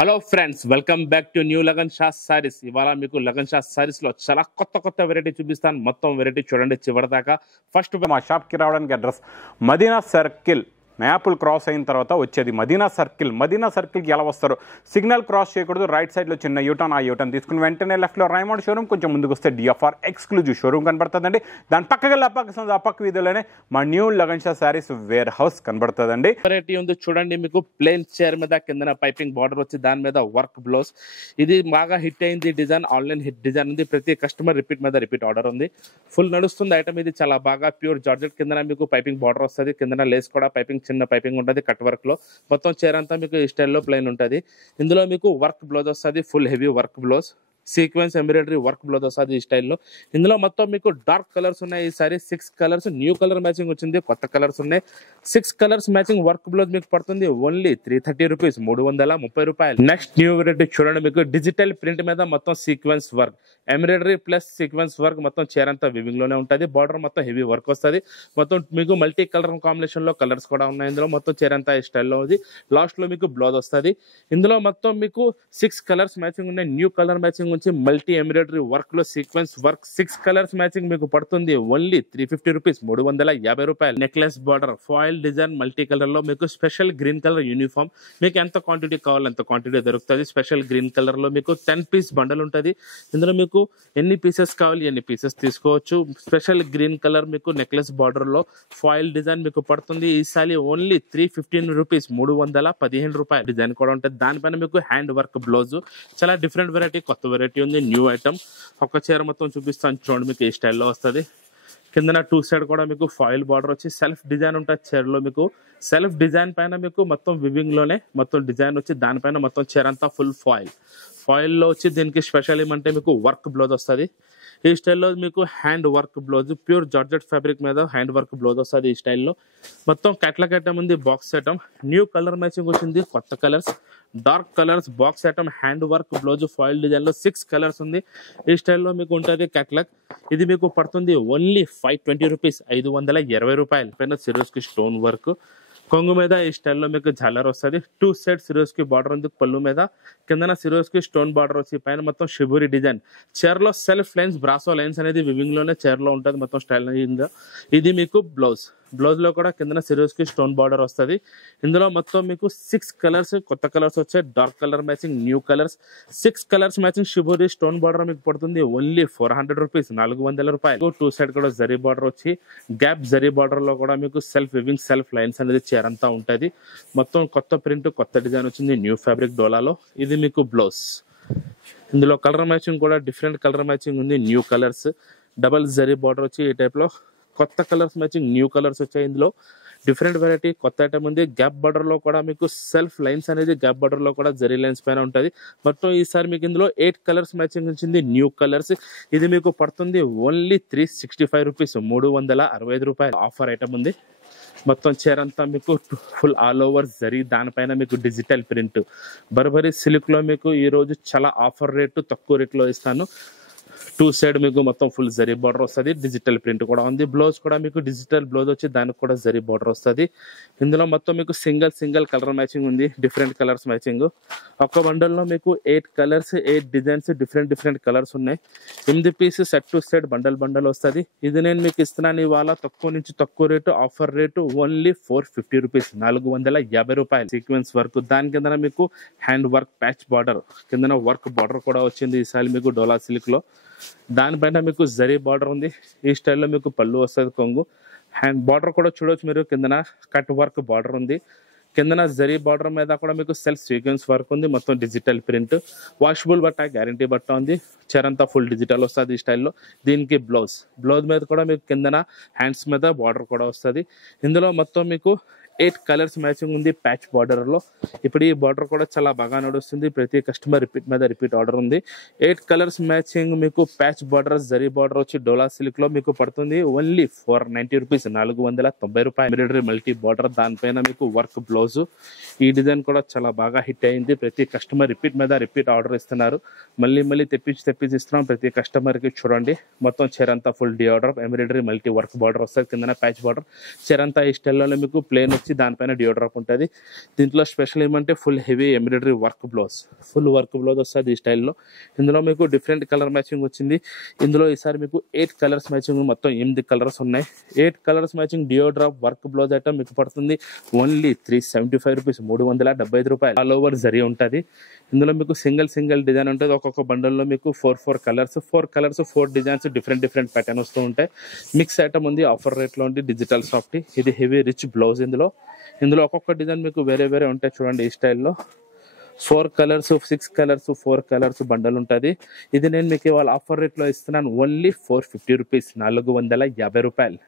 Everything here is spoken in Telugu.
Hello friends, welcome back to new Lagan Shah saris. ఇవాళ మీకు లగన్ షా సారీస్ లో చాలా కొత్త వెరైటీ చూపిస్తాను. మొత్తం వెరైటీ చూడండి చివరిదాకా. ఫస్ట్ మా షాప్కి రావడానికి అడ్రస్ మదీనా సర్కిల్, మ్యాపుల్ క్రాస్ అయిన తర్వాత వచ్చేది మదీనా సర్కిల్కి ఎలా వస్తారు? సిగ్నల్ క్రాస్ చేయకూడదు, రైట్ సైడ్లో చిన్న యూటర్న్, ఆ యూటర్న్ తీసుకుని వెంటనే లెఫ్ట్లో రైమండ్ షోరూమ్, కొంచెం ముందుకు వస్తే డిఎఫ్ఆర్ ఎక్స్క్లూజివ్ షోరూమ్ కనబడుతుందండి. దాని పక్కకి ఆ పక్క వీధిలోనే మా new Lagan Shah sarees warehouse కనబడుతుందండి. వెరైటీ ఉంది చూడండి. మీకు ప్లేన్ చైర్ మీద కింద పైపింగ్ బార్డర్ వచ్చి దాని మీద వర్క్ బ్లౌజ్. ఇది బాగా హిట్ అయింది డిజైన్, ఆన్లైన్ హిట్ డిజైన్ ఉంది. ప్రతి కస్టమర్ రిపీట్ మీద రిపీట్ ఆర్డర్ ఉంది. ఫుల్ నడుస్తుంది ఐటమ్. ఇది చాలా బాగా ప్యూర్ జార్జెట్. కింద మీకు పైపింగ్ బార్డర్ వస్తుంది, కింద లేస్ కూడా పైపింగ్, చిన్న పైపింగ్ ఉంటుంది కట్ వర్క్ లో. మొత్తం చైర్ అంతా మీకు ఈ స్టైల్లో ప్లెయిన్ ఉంటుంది. ఇందులో మీకు వర్క్ బ్లౌజ్ వస్తుంది, full heavy work blouse, sequence embroidery work blouse వస్తుంది ఈ స్టైల్లో. ఇందులో మొత్తం మీకు డార్క్ కలర్స్ ఉన్నాయి. ఈసారి 6 కలర్స్ న్యూ కలర్ మ్యాచింగ్ వచ్చింది, కొత్త కలర్స్ ఉన్నాయి. 6 కలర్స్ మ్యాచింగ్ వర్క్ బ్లౌజ్ మీకు పడుతుంది ఓన్లీ 330 రూపీస్, 330 రూపాయలు. నెక్స్ట్ న్యూ వెరైటీ చూడండి. మీకు డిజిటల్ ప్రింట్ మీద మొత్తం sequence work, embroidery plus sequence work, మొత్తం చైర్ అంతా వివింగ్ లోనే ఉంటుంది. బార్డర్ మొత్తం హెవీ వర్క్ వస్తుంది. మొత్తం మీకు మల్టీ కలర్ కాంబినేషన్ లో కలర్స్ కూడా ఉన్నాయి. ఇందులో మొత్తం చైర్ అంతా ఈ స్టైల్లో ఉంది. లాస్ట్ లో మీకు బ్లౌజ్ వస్తుంది. ఇందులో మొత్తం మీకు 6 కలర్స్ మ్యాచింగ్ ఉన్నాయి. న్యూ కలర్ మ్యాచింగ్ నుంచి మల్టీ ఎంబ్రాయిడరీ వర్క్ లో సీక్వెన్స్ వర్క్ 6 కలర్స్ మ్యాచింగ్ మీకు పడుతుంది ఓన్లీ 350 రూపీస్, 350 రూపాయలు. Necklace border foil design multi colour లో మీకు స్పెషల్ గ్రీన్ కలర్ యూనిఫామ్. మీకు ఎంత క్వాంటిటీ కావాలి అంత క్వాంటిటీ దొరుకుతుంది. స్పెషల్ గ్రీన్ కలర్ లో మీకు 10 పీస్ బండల్ ఉంటుంది. ఇందులో మీకు ఎన్ని పీసెస్ కావాలి ఎన్ని పీసెస్ తీసుకోవచ్చు. స్పెషల్ గ్రీన్ కలర్ మీకు నెక్లెస్ బార్డర్ లో ఫాయిల్ డిజైన్ మీకు పడుతుంది ఈసారి ఓన్లీ 315 రూపీస్, 315 రూపాయలు. డిజైన్ కూడా ఉంటుంది. దానిపైన మీకు హ్యాండ్ వర్క్ బ్లౌజ్. చాలా డిఫరెంట్ వెరైటీ, కొత్త వెరైటీ ఉంది, న్యూ ఐటమ్. ఒక చీర మొత్తం చూపిస్తాను చూడండి. మీకు ఈ స్టైల్లో వస్తుంది. కిందన 2 సైడ్ కూడా మీకు ఫాయిల్ బార్డర్ వచ్చి సెల్ఫ్ డిజైన్ ఉంటుంది చీరలో. మీకు సెల్ఫ్ డిజైన్ పైన మీకు మొత్తం వివింగ్ లోనే మొత్తం డిజైన్ వచ్చి దానిపైన మొత్తం చీర అంతా ఫుల్ ఫాయిల్ లో వచ్చి దీనికి స్పెషల్ ఏమంటే మీకు వర్క్ బ్లౌజ్ వస్తుంది. ఈ స్టైల్లో మీకు hand work blouse, pure georgette fabric మీద హ్యాండ్ వర్క్ బ్లౌజ్ వస్తుంది ఈ స్టైల్లో. మొత్తం కట్ల ఉంది. Box item new colour matching వచ్చింది, కొత్త colours, dark colours. Box item hand work blouse foil design లో 6 కలర్స్ ఉంది. ఈ స్టైల్లో మీకు ఉంటుంది క్యాట్లాగ్. ఇది మీకు పడుతుంది ఓన్లీ 520 రూపీస్, 520 రూపాయలు. పైన సిరోస్ కి స్టోన్ వర్క్, కొంగు మీద ఈ స్టైల్లో మీకు జాలర్ వస్తుంది. 2 సైడ్ సిరోస్ కి బార్డర్ ఉంది పళ్ళు మీద. కిందన సిరోస్ కి స్టోన్ బార్డర్ వచ్చి పైన మొత్తం షిబూరి డిజైన్. చైర్ లో సెల్ఫ్ లైన్స్, బ్రాసో లైన్స్ అనేది వివింగ్ లోనే చైర్ లో ఉంటుంది మొత్తం స్టైల్. ఇది మీకు బ్లౌజ్ లో కూడా కిందన సిరోస్ కి స్టోన్ బార్డర్ వస్తుంది. ఇందులో మొత్తం మీకు 6 కలర్స్, కొత్త కలర్స్ వచ్చాయి. Dark colour matching, new colours. 6 colours matching shibori stone border మీకు పడుతుంది ఓన్లీ 400 రూపీస్, 400 రూపాయలు. 2 సైడ్ కూడా జరీ బార్డర్ వచ్చి గ్యాప్ జరీ బార్డర్ లో కూడా మీకు సెల్ఫ్ వివింగ్, సెల్ఫ్ లైన్స్ అనేది చైర్ అంతా ఉంటుంది. మొత్తం కొత్త ప్రింట్, కొత్త డిజైన్ వచ్చింది న్యూ ఫ్యాబ్రిక్ డోలాలో. ఇది మీకు బ్లౌజ్. ఇందులో కలర్ మ్యాచింగ్ కూడా డిఫరెంట్ కలర్ మ్యాచింగ్ ఉంది. New colours, double zari border వచ్చి ఈ టైప్ లో కొత్త కలర్స్ మ్యాచింగ్, న్యూ కలర్స్ వచ్చాయి. ఇందులో డిఫరెంట్ వెరైటీ, కొత్త ఐటమ్ ఉంది. గ్యాప్ బార్డర్ లో కూడా మీకు సెల్ఫ్ లైన్స్ అనేది గ్యాప్ బార్డర్ లో కూడా జరీ లైన్స్ పైన ఉంటుంది. మొత్తం ఈసారి మీకు ఇందులో 8 కలర్స్ మ్యాచింగ్ వచ్చింది, న్యూ కలర్స్. ఇది మీకు పడుతుంది ఓన్లీ 365 రూపీస్, 365 రూపాయలు. ఆఫర్ ఐటమ్ ఉంది. మొత్తం చీర అంతా మీకు ఫుల్ ఆల్ ఓవర్ జరీ, దానిపైన మీకు డిజిటల్ ప్రింట్. బర్బరీ సిల్క్ లో మీకు ఈ రోజు చాలా ఆఫర్ రేటు, తక్కువ రేట్లో ఇస్తాను. 2 సైడ్ మీకు మొత్తం ఫుల్ జరీ బార్డర్ వస్తుంది. డిజిటల్ ప్రింట్ కూడా ఉంది. బ్లౌజ్ కూడా మీకు డిజిటల్ బ్లౌజ్ వచ్చి దానికి కూడా జరీ బార్డర్ వస్తుంది. ఇందులో మొత్తం మీకు సింగిల్ కలర్ మ్యాచింగ్ ఉంది, డిఫరెంట్ కలర్స్ మ్యాచింగ్. ఒక బండల్ లో మీకు 8 కలర్స్, 8 డిజైన్స్, డిఫరెంట్ కలర్స్ ఉన్నాయి. 8 piece set to set bundle వస్తుంది. ఇది నేను మీకు ఇస్తున్నాను ఇవాళ తక్కువ నుంచి తక్కువ rate, offer rate only 450 rupees, 450 రూపాయలు. సీక్వెన్స్ వర్క్, దాని కింద మీకు హ్యాండ్ వర్క్ ప్యాచ్ బార్డర్, కింద వర్క్ బార్డర్ కూడా వచ్చింది ఈసారి మీకు డోలా సిల్క్ లో. దానిపైన మీకు జరీ బార్డర్ ఉంది. ఈ స్టైల్లో మీకు పళ్ళు వస్తుంది, కొంగు. హ్యాండ్ బార్డర్ కూడా చూడవచ్చు మీరు. కిందన కట్ వర్క్ బార్డర్ ఉంది. కిందన జరీ బార్డర్ మీద కూడా మీకు సెల్ఫ్ సీక్వెన్స్ వర్క్ ఉంది. మొత్తం డిజిటల్ ప్రింట్, వాషబుల్ బట్ట, గ్యారంటీ బట్ట ఉంది. చీర అంతా ఫుల్ డిజిటల్ వస్తుంది ఈ స్టైల్లో. దీనికి బ్లౌజ్ మీద కూడా మీకు కిందన హ్యాండ్స్ మీద బార్డర్ కూడా వస్తుంది. ఇందులో మొత్తం మీకు 8 కలర్స్ మ్యాచింగ్ ఉంది ప్యాచ్ బార్డర్ లో. ఇప్పుడు ఈ బార్డర్ కూడా చాలా బాగా నడుస్తుంది. ప్రతి కస్టమర్ రిపీట్ మీద రిపీట్ ఆర్డర్ ఉంది. 8 కలర్స్ మ్యాచింగ్ మీకు ప్యాచ్ బార్డర్, జరీ బార్డర్ వచ్చి డోలా సిల్క్ లో మీకు పడుతుంది ఓన్లీ 490 రూపీస్, 490 రూపాయలు. ఎంబ్రాయిడరీ మల్టీ బార్డర్, దానిపైన మీకు వర్క్ బ్లౌజ్. ఈ డిజైన్ కూడా చాలా బాగా హిట్ అయింది. ప్రతి కస్టమర్ రిపీట్ మీద రిపీట్ ఆర్డర్ ఇస్తున్నారు. మళ్ళీ తెప్పించి ఇస్తున్నాం ప్రతి కస్టమర్ కి. చూడండి మొత్తం చీర అంతా ఫుల్ డి order, embroidery multi work border వస్తుంది. కింద ప్యాచ్ బార్డర్. చీర అంతా ఈ స్టైల్లో మీకు ప్లేన్ వచ్చి దానిపైన డియో డ్రాప్ ఉంటుంది. దీంట్లో స్పెషల్ ఏమంటే full heavy embroidery work blouse, full work blouse వస్తుంది ఈ స్టైల్లో. ఇందులో మీకు డిఫరెంట్ కలర్ మ్యాచింగ్ వచ్చింది. ఇందులో ఈసారి మీకు 8 కలర్స్ మ్యాచింగ్, మొత్తం 8 కలర్స్ ఉన్నాయి. 8 కలర్స్ మ్యాచింగ్ డియో డ్రాప్ వర్క్ బ్లౌజ్ ఐటమ్ మీకు పడుతుంది ఓన్లీ 375 రూపీస్, 375 రూపాయలు. ఆల్ ఓవర్ జరీ ఉంటుంది. ఇందులో మీకు సింగిల్ డిజైన్ ఉంటుంది. ఒక్కొక్క బండల్లో మీకు 4 కలర్స్, 4 డిజైన్స్, డిఫరెంట్ ప్యాటర్న్ వస్తూ ఉంటాయి. మిక్స్ ఐటమ్ ఉంది, ఆఫర్ రేట్లో ఉంది, డిజిటల్ సాఫ్ట్. ఇది హెవీ రిచ్ బ్లౌజ్. ఇందులో ఒక్కొక్క డిజైన్ మీకు వేరే ఉంటాయి. చూడండి ఈ స్టైల్లో 4 కలర్స్, 6 కలర్స్, 4 కలర్స్ బండల్ ఉంటుంది. ఇది నేను మీకు ఇవాళ ఆఫర్ రేట్లో ఇస్తున్నాను ఓన్లీ 450 రూపీస్, 450 రూపాయలు.